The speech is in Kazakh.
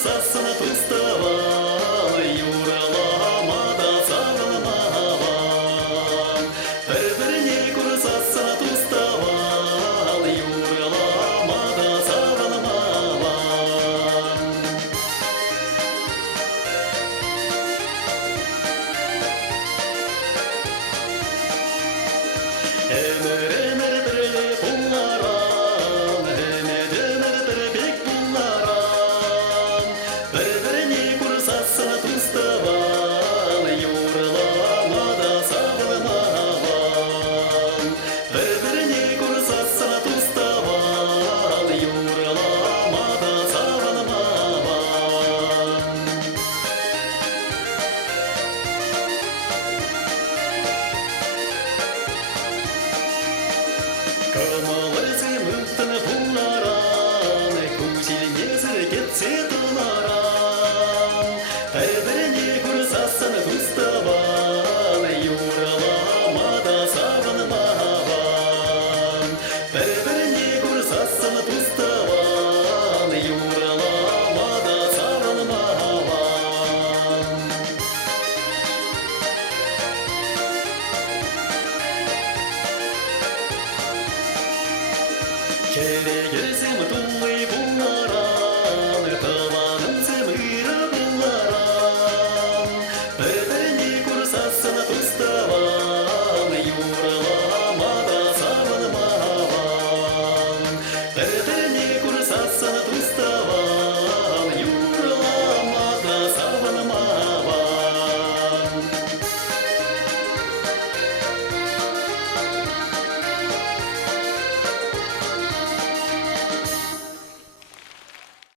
курсасына туставал, юраламада сағынаман. Бір-біріне курсасына туставал, юраламада сағынаман. Әмір бірлі бұларан, әмір бек бұларан. Бір-біріне курсасына туставал, юраламада сағынаман. Бір-біріне курсасына туставал, юраламада сағынаман. Камалы зымыттыны бұларан, көзілмезір кетсе тұларан. Бір-біріне курсасына туставал, юраламада сағынаман. Бір-біріне курсасына туставал, юраламада сағынаман. Керек елсем тұлы